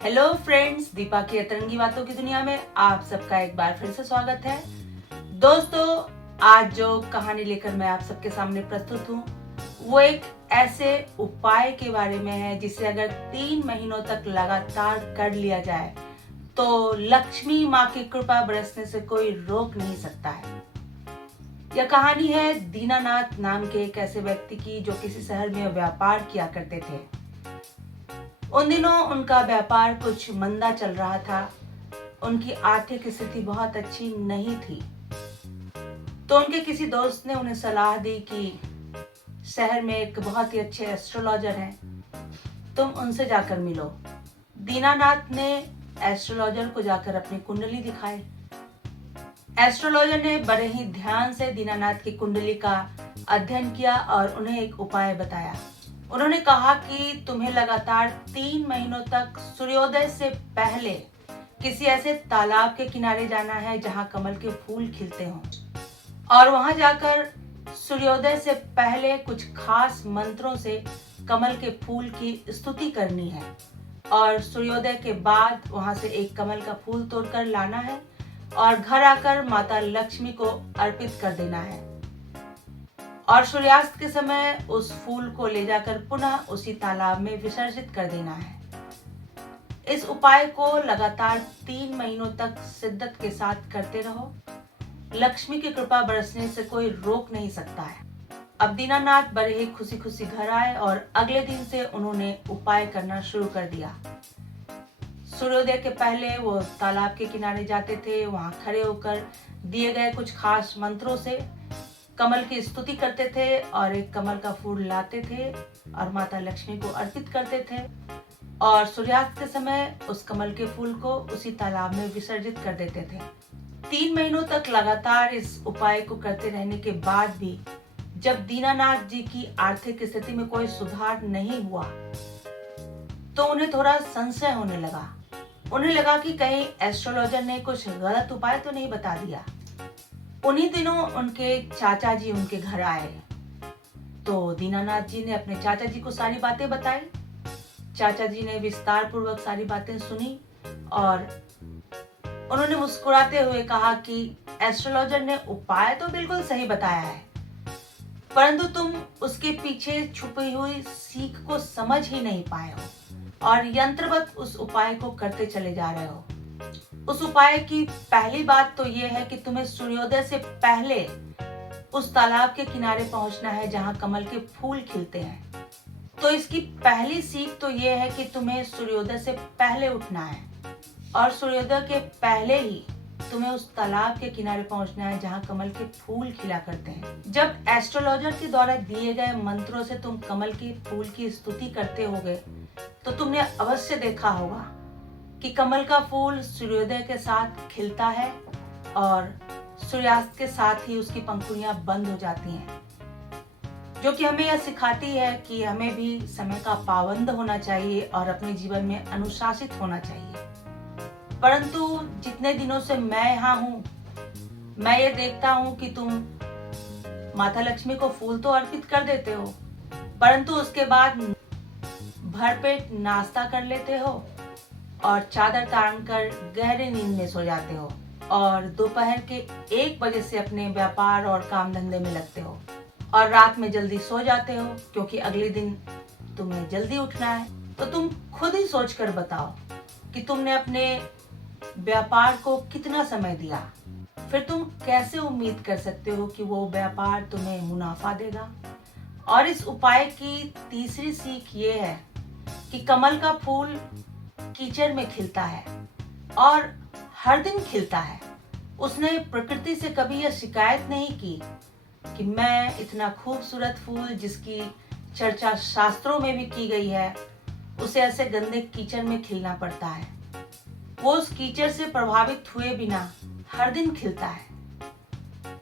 Hello friends, Deepa की अतरंगी बातों की दुनिया में आप सबका एक बार फिर से स्वागत है। दोस्तों, आज जो कहानी लेकर मैं आप सबके सामने प्रस्तुत हूँ वो एक ऐसे उपाय के बारे में है जिसे अगर 3 महीनों तक लगातार कर लिया जाए तो लक्ष्मी माँ की कृपा बरसने से कोई रोक नहीं सकता है। यह कहानी है दीनानाथ नाम के एक ऐसे व्यक्ति की जो किसी शहर में व्यापार किया करते थे। उन दिनों उनका व्यापार कुछ मंदा चल रहा था। उनकी आर्थिक स्थिति बहुत अच्छी नहीं थी। तो उनके किसी दोस्त ने उन्हें सलाह दी कि शहर में एक बहुत ही अच्छे एस्ट्रोलॉजर हैं, तुम उनसे जाकर मिलो। दीनानाथ ने एस्ट्रोलॉजर को जाकर अपनी कुंडली दिखाई। एस्ट्रोलॉजर ने बड़े ही ध्यान से दीनानाथ की कुंडली का अध्ययन किया और उन्हें एक उपाय बताया। उन्होंने कहा कि तुम्हें लगातार 3 महीनों तक सूर्योदय से पहले किसी ऐसे तालाब के किनारे जाना है जहां कमल के फूल खिलते हों, और वहां जाकर सूर्योदय से पहले कुछ खास मंत्रों से कमल के फूल की स्तुति करनी है, और सूर्योदय के बाद वहां से एक कमल का फूल तोड़कर लाना है और घर आकर माता लक्ष्मी को अर्पित कर देना है, और सूर्यास्त के समय उस फूल को ले जाकर पुनः उसी तालाब में विसर्जित कर देना है। इस उपाय को लगातार 3 महीनों तक शिद्दत के साथ करते रहो। लक्ष्मी की कृपा बरसने से कोई रोक नहीं सकता है। अब दीनानाथ बड़े ही खुशी खुशी घर आए और अगले दिन से उन्होंने उपाय करना शुरू कर दिया। सूर्योदय के पहले वो तालाब के किनारे जाते थे। वहां खड़े होकर दिए गए कुछ खास मंत्रों से कमल की स्तुति करते थे और एक कमल का फूल लाते थे और माता लक्ष्मी को अर्पित करते थे, और सूर्यास्त के समय उस कमल के फूल को उसी तालाब में विसर्जित कर देते थे। 3 महीनों तक लगातार इस उपाय को करते रहने के बाद भी जब दीनानाथ जी की आर्थिक स्थिति में कोई सुधार नहीं हुआ तो उन्हें थोड़ा संशय होने लगा। उन्हें लगा कि कहीं एस्ट्रोलॉजर ने कुछ गलत उपाय तो नहीं बता दिया। उन्हीं दिनों उनके चाचा जी उनके घर आए। तो दीनानाथ जी ने अपने चाचा जी को सारी बातें बताई। चाचा जी ने विस्तार पूर्वक सारी बातें सुनी और उन्होंने मुस्कुराते हुए कहा कि एस्ट्रोलॉजर ने उपाय तो बिल्कुल सही बताया है, परंतु तुम उसके पीछे छुपी हुई सीख को समझ ही नहीं पाए हो और यंत्रवत उस उपाय को करते चले जा रहे हो। उस उपाय की पहली बात तो यह है कि तुम्हें सूर्योदय से पहले उस तालाब के किनारे पहुंचना है जहां कमल के फूल खिलते हैं। तो इसकी पहली सीख तो यह है कि तुम्हें सूर्योदय से पहले उठना है और सूर्योदय के पहले ही तुम्हें उस तालाब के किनारे पहुंचना है जहां कमल के फूल खिला करते हैं। जब एस्ट्रोलॉजर के द्वारा दिए गए मंत्रों से तुम कमल के फूल की स्तुति करते होगे तो तुमने अवश्य देखा होगा कि कमल का फूल सूर्योदय के साथ खिलता है और सूर्यास्त के साथ ही उसकी पंखुड़ियां बंद हो जाती हैं, जो कि हमें यह सिखाती है कि हमें भी समय का पाबंद होना चाहिए और अपने जीवन में अनुशासित होना चाहिए। परंतु जितने दिनों से मैं यहाँ हूँ, मैं ये देखता हूँ कि तुम माता लक्ष्मी को फूल तो अर्पित कर देते हो, परंतु उसके बाद भरपेट नाश्ता कर लेते हो और चादर तान कर गहरे नींद में सो जाते हो और दोपहर के 1 बजे से अपने व्यापार और काम धंधे में लगते हो और रात में जल्दी सो जाते हो क्योंकि अगले दिन तुम्हें जल्दी उठना है। तो तुम खुद ही सोच कर बताओ कि तुमने अपने व्यापार को कितना समय दिया, फिर तुम कैसे उम्मीद कर सकते हो कि वो व्यापार तुम्हें मुनाफा देगा। और इस उपाय की तीसरी सीख ये है कि कमल का फूल कीचड़ में खिलता है और हर दिन खिलता है। उसने प्रकृति से कभी यह शिकायत नहीं की कि मैं इतना खूबसूरत फूल जिसकी चर्चा शास्त्रों में भी की गई है, उसे ऐसे गंदे कीचड़ में खिलना पड़ता है। वो उस कीचड़ से प्रभावित हुए बिना हर दिन खिलता है।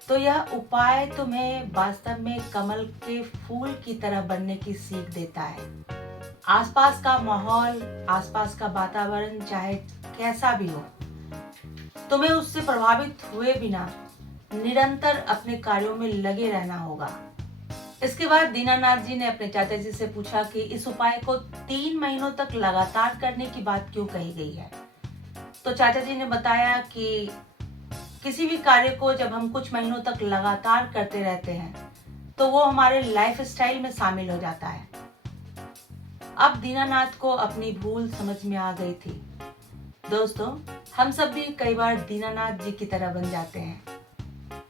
तो यह उपाय तुम्हें वास्तव में कमल के फूल की तरह बनने की सीख देता है। आसपास का माहौल, आसपास का वातावरण चाहे कैसा भी हो, तुम्हें उससे प्रभावित हुए बिना निरंतर अपने कार्यों में लगे रहना होगा। इसके बाद दीनानाथ जी ने अपने चाचा जी से पूछा कि इस उपाय को 3 महीनों तक लगातार करने की बात क्यों कही गई है। तो चाचा जी ने बताया कि किसी भी कार्य को जब हम कुछ महीनों तक लगातार करते रहते हैं तो वो हमारे लाइफ स्टाइल में शामिल हो जाता है। अब दीनानाथ को अपनी भूल समझ में आ गई थी। दोस्तों, हम सब भी कई बार दीनानाथ जी की तरह बन जाते हैं,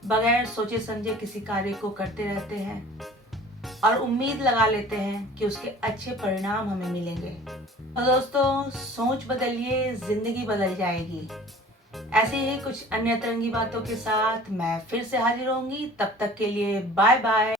बगैर सोचे समझे किसी कार्य को करते रहते हैं और उम्मीद लगा लेते हैं कि उसके अच्छे परिणाम हमें मिलेंगे। तो दोस्तों, सोच बदलिए, जिंदगी बदल जाएगी। ऐसे ही कुछ अन्य तरंगी बातों के साथ मैं फिर से हाजिर होंगी। तब तक के लिए बाय बाय।